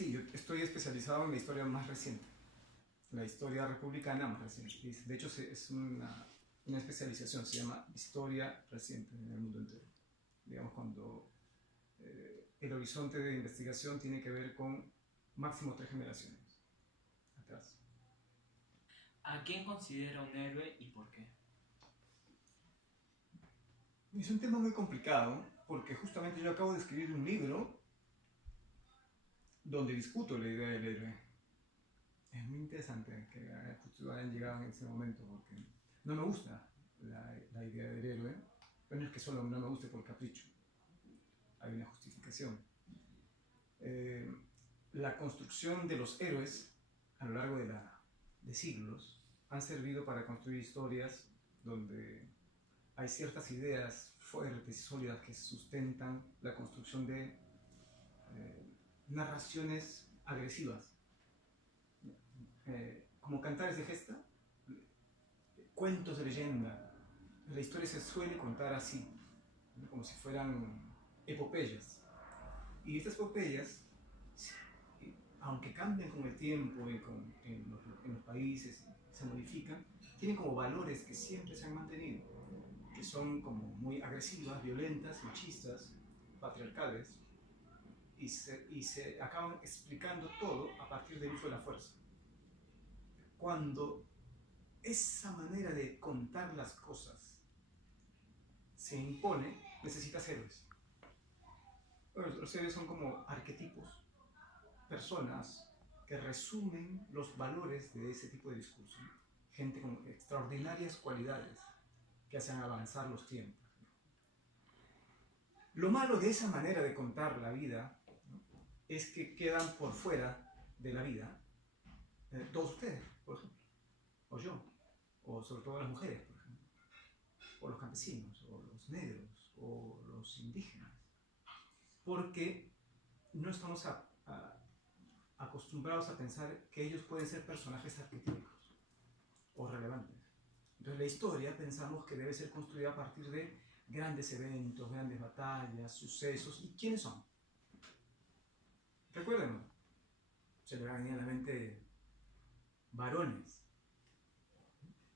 Sí, yo estoy especializado en la historia más reciente, la historia republicana más reciente. De hecho, es una especialización, se llama historia reciente en el mundo entero. Digamos, cuando el horizonte de investigación tiene que ver con máximo 3 generaciones atrás. ¿A quién considera un héroe y por qué? Es un tema muy complicado porque justamente yo acabo de escribir un libro donde discuto la idea del héroe. Es muy interesante que justo hayan llegado en ese momento porque no me gusta la idea del héroe, pero no es que solo no me guste por capricho, hay una justificación. La construcción de los héroes a lo largo de siglos han servido para construir historias donde hay ciertas ideas fuertes y sólidas que sustentan la construcción de narraciones agresivas, como cantares de gesta, cuentos de leyenda. La historia se suele contar así, ¿no? Como si fueran epopeyas. Y estas epopeyas, aunque cambian con el tiempo y en los países, se modifican, tienen como valores que siempre se han mantenido, que son como muy agresivas, violentas, machistas, patriarcales, y se acaban explicando todo a partir del uso de la fuerza. Cuando esa manera de contar las cosas se impone, necesitas héroes. Bueno, los héroes son como arquetipos, personas que resumen los valores de ese tipo de discurso. Gente con extraordinarias cualidades que hacen avanzar los tiempos. Lo malo de esa manera de contar la vida, ¿no?, es que quedan por fuera de la vida todos ustedes, por ejemplo, o yo, o sobre todo las mujeres, por ejemplo, o los campesinos, o los negros, o los indígenas, porque no estamos acostumbrados a pensar que ellos pueden ser personajes arquetípicos o relevantes. Entonces la historia pensamos que debe ser construida a partir de grandes eventos, grandes batallas, sucesos. ¿Y quiénes son? Recuerden, se le va a venir a la mente varones.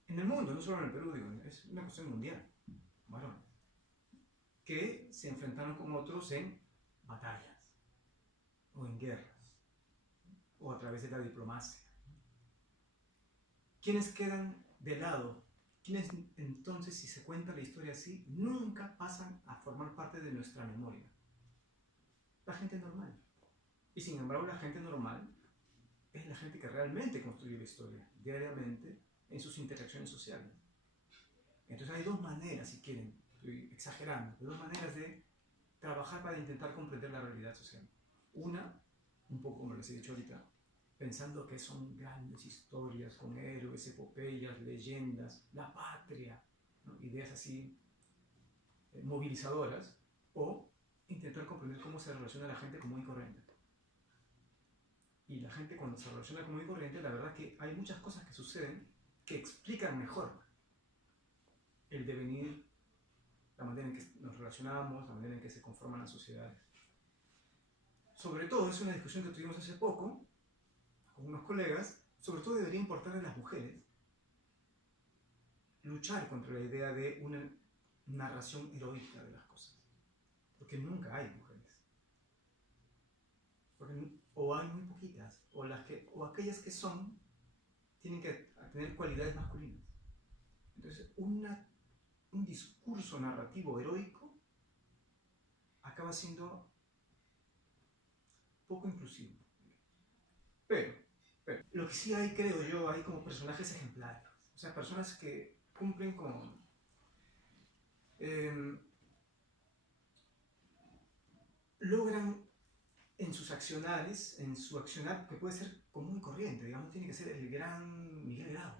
En el mundo, no solo en el Perú, digo, es una cuestión mundial. Varones. Que se enfrentaron con otros en batallas, o en guerras, o a través de la diplomacia. ¿Quiénes quedan de lado? ¿Quiénes entonces, si se cuenta la historia así, nunca pasan a formar parte de nuestra memoria? La gente normal. Y sin embargo, la gente normal es la gente que realmente construye la historia, diariamente, en sus interacciones sociales. Entonces hay dos maneras, si quieren, estoy exagerando, dos maneras de trabajar para intentar comprender la realidad social. Una, un poco como les he dicho ahorita, pensando que son grandes historias con héroes, epopeyas, leyendas, la patria, ¿no?, ideas así movilizadoras, o intentar comprender cómo se relaciona la gente común y corriente. Y la gente, cuando se relaciona común y corriente, la verdad que hay muchas cosas que suceden que explican mejor el devenir, la manera en que nos relacionamos, la manera en que se conforman las sociedades. Sobre todo, es una discusión que tuvimos hace poco con unos colegas, sobre todo debería importarle a las mujeres luchar contra la idea de una narración heroica de las cosas, porque nunca hay mujeres, porque o hay muy poquitas, o aquellas que son tienen que tener cualidades masculinas. Entonces un discurso narrativo heroico acaba siendo poco inclusivo. Pero lo que sí hay, creo yo, hay como personajes ejemplares, o sea, personas que cumplen con logran en sus accionales, en su accionar, que puede ser común y corriente, digamos, no tiene que ser el gran Miguel Grau,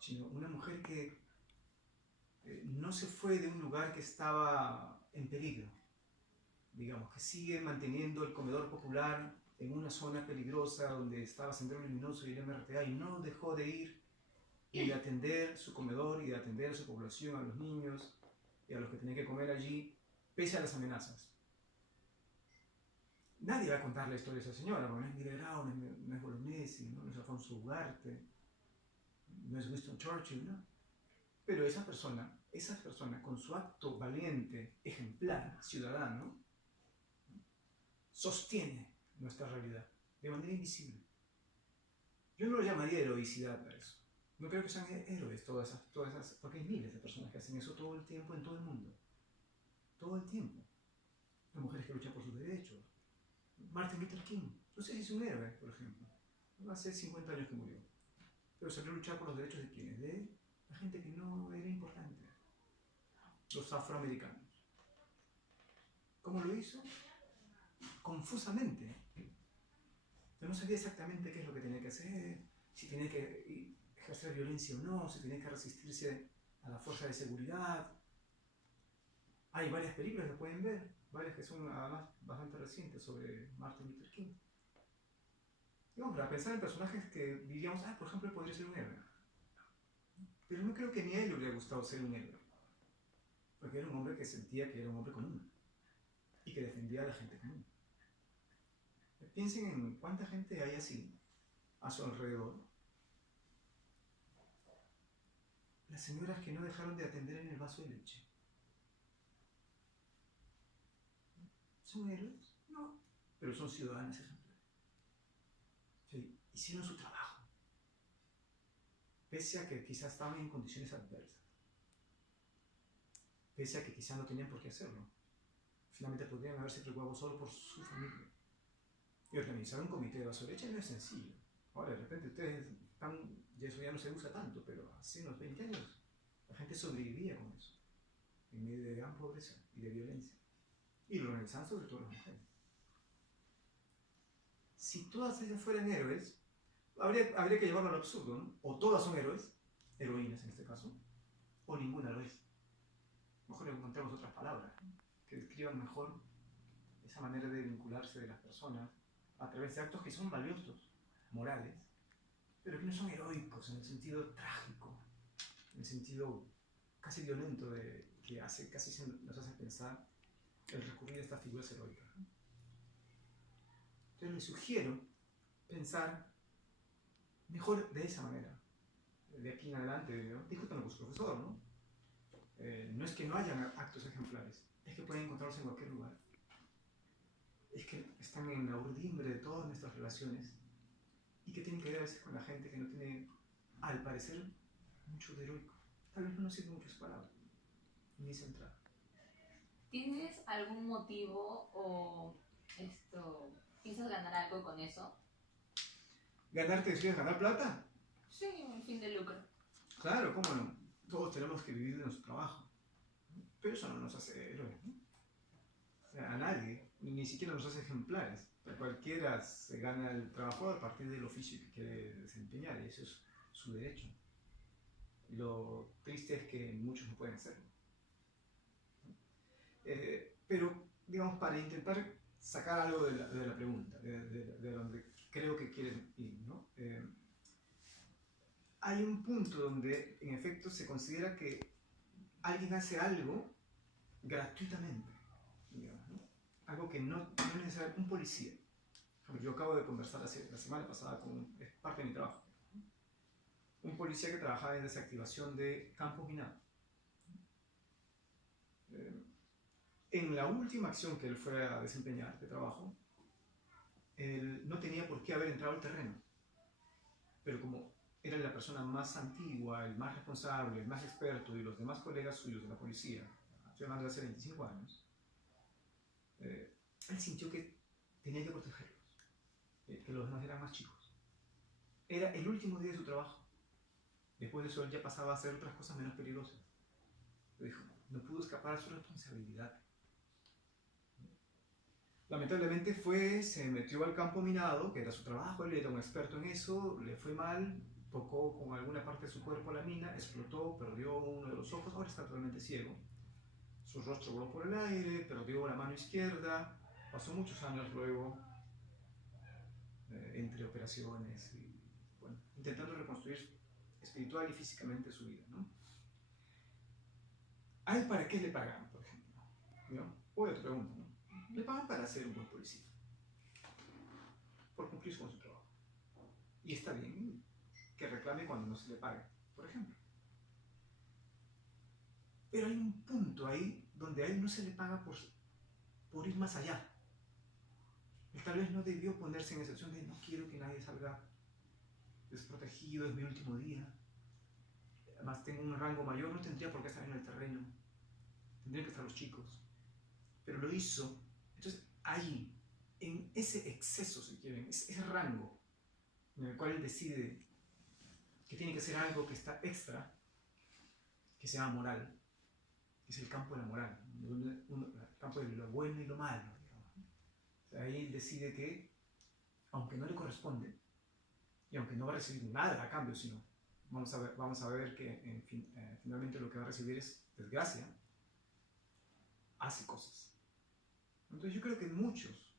sino una mujer que no se fue de un lugar que estaba en peligro, digamos, que sigue manteniendo el comedor popular en una zona peligrosa donde estaba Sendero Luminoso y el MRTA, y no dejó de ir y de atender su comedor y de atender a su población, a los niños y a los que tenían que comer allí, pese a las amenazas. Nadie va a contar la historia de esa señora, porque no es Miguel Grau, no es Bolognesi, no es Alfonso Ugarte, no es Winston Churchill, ¿no? Pero esa persona con su acto valiente, ejemplar, ciudadano, sostiene nuestra realidad de manera invisible. Yo no lo llamaría heroicidad a eso. No creo que sean héroes todas esas, porque hay miles de personas que hacen eso todo el tiempo en todo el mundo. Todo el tiempo. Las mujeres que luchan por sus derechos. Martin Luther King, no sé si es un héroe, por ejemplo. Hace 50 años que murió. Pero salió a luchar por los derechos de quienes, de la gente que no era importante. Los afroamericanos. ¿Cómo lo hizo? Confusamente. Yo no sabía exactamente qué es lo que tenía que hacer, si tenía que ejercer violencia o no, si tenía que resistirse a la fuerza de seguridad. Hay varias películas que pueden ver, varias que son además bastante recientes sobre Martin Luther King. Digamos, para pensar en personajes que diríamos, por ejemplo, él podría ser un héroe. Pero no creo que ni a él le hubiera gustado ser un héroe. Porque era un hombre que sentía que era un hombre común y que defendía a la gente común. Piensen en cuánta gente hay así a su alrededor. Las señoras que no dejaron de atender en el vaso de leche. ¿Son héroes? No. Pero son ciudadanas ejemplares. Sí, hicieron su trabajo. Pese a que quizás estaban en condiciones adversas. Pese a que quizás no tenían por qué hacerlo. Finalmente podrían haberse preocupado solo por su familia. Y organizar un comité de vaso de leche no es sencillo. Ahora, de repente ustedes están, y eso ya no se usa tanto, pero hace unos 20 años la gente sobrevivía con eso, en medio de gran pobreza y de violencia. Y lo organizaban sobre todo las mujeres. Si todas ellas fueran héroes, habría que llevarlo al absurdo, ¿no? O todas son héroes, heroínas en este caso, o ninguna lo es. Mejor encontremos otras palabras, ¿no?, que describan mejor esa manera de vincularse de las personas a través de actos que son valiosos, morales, pero que no son heroicos en el sentido trágico, en el sentido casi violento que casi nos hace pensar el recurrir a estas figuras heroicas. Entonces les sugiero pensar mejor de esa manera. De aquí en adelante, ¿no?, discútanlo con su profesor, ¿no? No es que no hayan actos ejemplares, es que pueden encontrarlos en cualquier lugar. Es que están en la urdimbre de todas nuestras relaciones y que tienen que ver a veces con la gente que no tiene, al parecer, mucho de heroico. Tal vez no nos sirven muchas palabras, ni central. ¿Tienes algún motivo o piensas ganar algo con eso? ¿Ganar te decías ganar plata? Sí, un fin de lucro. Claro, cómo no. Todos tenemos que vivir de nuestro trabajo. Pero eso no nos hace héroes, ¿no? A nadie, ni siquiera nos hace ejemplares. Cualquiera se gana el trabajo a partir del oficio que quiere desempeñar, y eso es su derecho. Lo triste es que muchos no pueden hacerlo. Pero, digamos, para intentar sacar algo de la pregunta, de donde creo que quieren ir, ¿no? Hay un punto donde, en efecto, se considera que alguien hace algo gratuitamente, digamos, ¿no? Algo que no es necesario. Un policía. Yo acabo de conversar la semana pasada es parte de mi trabajo. Un policía que trabajaba en desactivación de campos minados. En la última acción que él fue a desempeñar de trabajo, él no tenía por qué haber entrado al terreno. Pero como era la persona más antigua, el más responsable, el más experto, y los demás colegas suyos de la policía, estoy hablando de hace 25 años, él sintió que tenía que protegerlos, que los demás eran más chicos. Era el último día de su trabajo. Después de eso él ya pasaba a hacer otras cosas menos peligrosas. Dijo, no pudo escapar a su responsabilidad. Lamentablemente se metió al campo minado, que era su trabajo, él era un experto en eso, le fue mal, tocó con alguna parte de su cuerpo a la mina, explotó, perdió uno de los ojos, ahora está totalmente ciego. Su rostro voló por el aire, perdió la mano izquierda, pasó muchos años luego entre operaciones y, bueno, intentando reconstruir espiritual y físicamente su vida, ¿no? ¿A él para qué le pagan, por ejemplo? ¿No? O te pregunto, ¿no? Le pagan para ser un buen policía. por cumplir con su trabajo. Y está bien que reclame cuando no se le pague, por ejemplo. Pero hay un punto ahí donde a él no se le paga por ir más allá. Él tal vez no debió ponerse en esa situación de no quiero que nadie salga desprotegido, es mi último día. Además tengo un rango mayor, no tendría por qué estar en el terreno. Tendrían que estar los chicos. Pero lo hizo. Entonces ahí, en ese exceso, si quieren, ese rango en el cual él decide que tiene que ser algo que está extra, que se llama moral, que es el campo de la moral, el campo de lo bueno y lo malo. Digamos. O sea, ahí él decide que, aunque no le corresponde, y aunque no va a recibir nada a cambio, sino vamos a ver que finalmente lo que va a recibir es desgracia, hace cosas. Entonces yo creo que muchos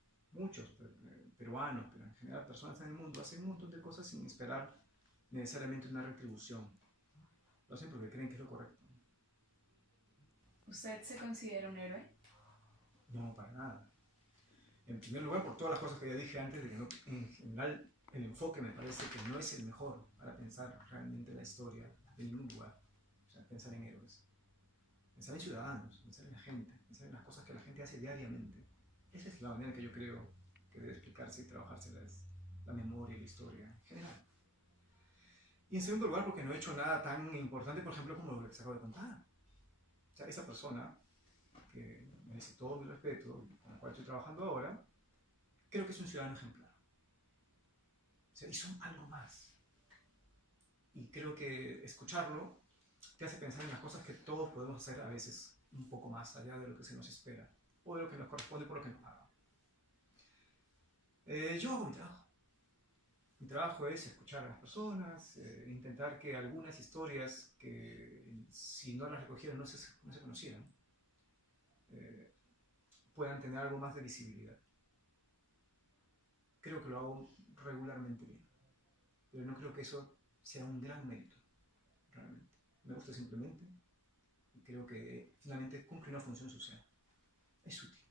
peruanos, pero en general personas en el mundo, hacen un montón de cosas sin esperar necesariamente una retribución. Lo hacen porque creen que es lo correcto. ¿Usted se considera un héroe? No, para nada. En primer lugar, por todas las cosas que ya dije antes, de que no, en general el enfoque me parece que no es el mejor para pensar realmente la historia de ningún lugar. O sea, pensar en héroes. Pensar en ciudadanos, pensar en la gente, pensar en las cosas que la gente hace diariamente. Esa es la manera que yo creo que debe explicarse y trabajarse la memoria y la historia en general. Y en segundo lugar, porque no he hecho nada tan importante, por ejemplo, como lo que les acabo de contar. O sea, esa persona que merece todo mi respeto, con la cual estoy trabajando ahora, creo que es un ciudadano ejemplar. O sea, hizo algo más. Y creo que escucharlo te hace pensar en las cosas que todos podemos hacer a veces un poco más allá de lo que se nos espera o de lo que nos corresponde por lo que nos pagan. Yo hago mi trabajo. Mi trabajo es escuchar a las personas, intentar que algunas historias que si no las recogieran no se conocieran, puedan tener algo más de visibilidad. Creo que lo hago regularmente bien, pero no creo que eso sea un gran mérito, realmente. Me gusta simplemente y creo que finalmente cumple una función social. Es útil.